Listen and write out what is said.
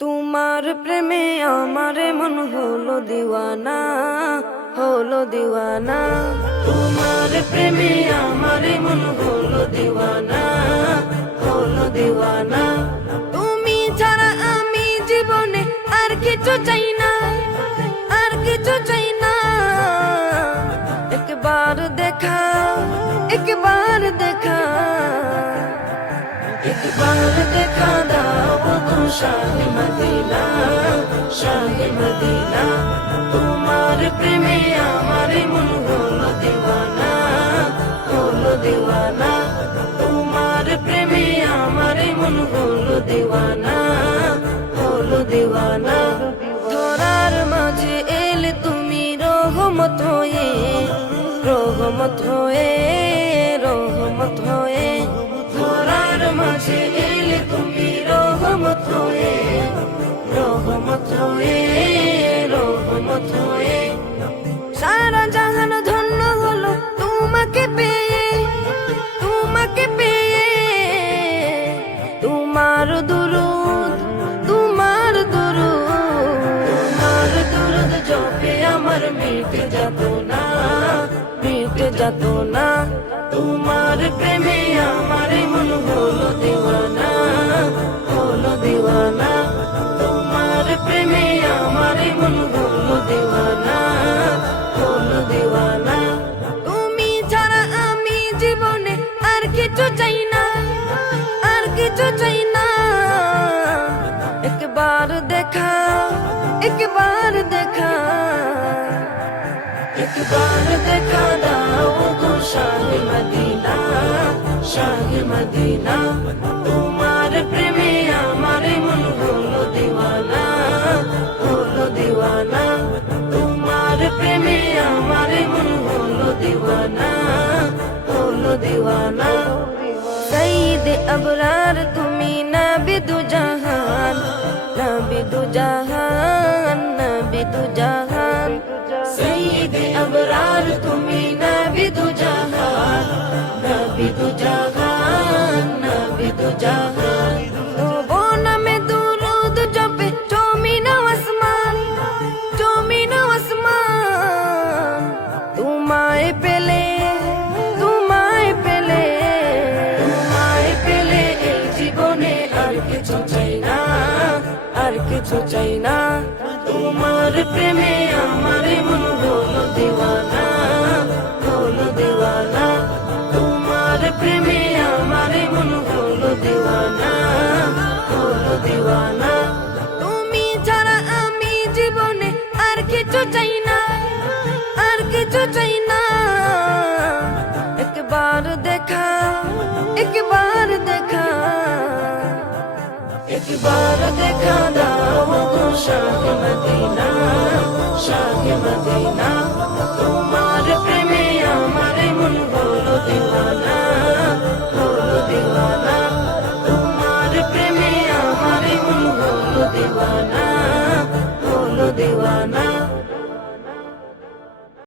তোমার প্রেমে আমারে মন হলো দিওয়ানা, হলো দিওয়ানা। তোমার প্রেমে আমারে মন হলো দিওয়ানা, হলো দিওয়ানা। তুমি ছাড়া আমি জীবনে আর কিছু চাই না, আর কিছু চাই না। একবার দেখা, একবার দেখা, একবার দেখা দাও গো শাহে মদিনা, শাহে মদিনা। তোমার প্রেমে আমারে মন হলো দিওয়ানা, হলো দিওয়ানা। তোমার প্রেমে আমারে মন হলো দিওয়ানা, হলো দিওয়ানা। ধরার মাঝে এলে তুমি রহমত হয়ে, রহমত হয়ে, রহমত হয়ে। ধরার মাঝে এলে তুমি রহমত হয়ে, রহমত হয়ে, রহমত হয়ে। সারা জাহান ধন্য হলো তোমাকে পেয়ে, তোমাকে পেয়ে। তোমার দুরুদ, তোমার দুরুদ, তোমার দুরুদ জপে আমার মিটে যেত না, মিটে যেত না। তোমার প্রেমে আমারে মন হলো দিওয়ানা, হলো দিওয়ানা। তোমার প্রেমে আমারে মন হলো দিওয়ানা, হলো দিওয়ানা। তুমি ছাড়া আমি জীবনে আর কিছু চাই না, আর কিছু চাই না। একবার দেখা, একবার দেখা, একবার দেখা দাও গো শাহে মদিনা, শাহে মদিনা। তোমার প্রেমে আমারে মন হলো দিওয়ানা, হলো দিওয়ানা। তোমার প্রেমে আমারে মন হলো দিওয়ানা, হলো দিওয়ানা। সঈদে আবরার তুমি নবী দু জাহান, নবী দু জাহান, নবী দু জাহান। সঈদে আবরার তুমি নবী দু জাহান, নবী দু জাহান, নবী দু জাহান। তবু নামে দুরুদ জপে জমিন আসমান, জমিন আসমান। তোমায় পেলে, তোমায় পেলে, তোমায় পেলে এই জীবনে আর কিছু চাই না, আর কিছু চাই না। তোমার প্রেমে আমারে মন হলো দিওয়ানা, হলো দিওয়ানা। তোমার প্রেমে আমারে মন হলো দিওয়ানা, হলো দিওয়ানা। তুমি ছাড়া আমি জীবনে আর কিছু চাই না, আর কিছু চাই না। একবার দেখা, একবার দেখা, একবার দেখা দাও গো শাহে মদিনা।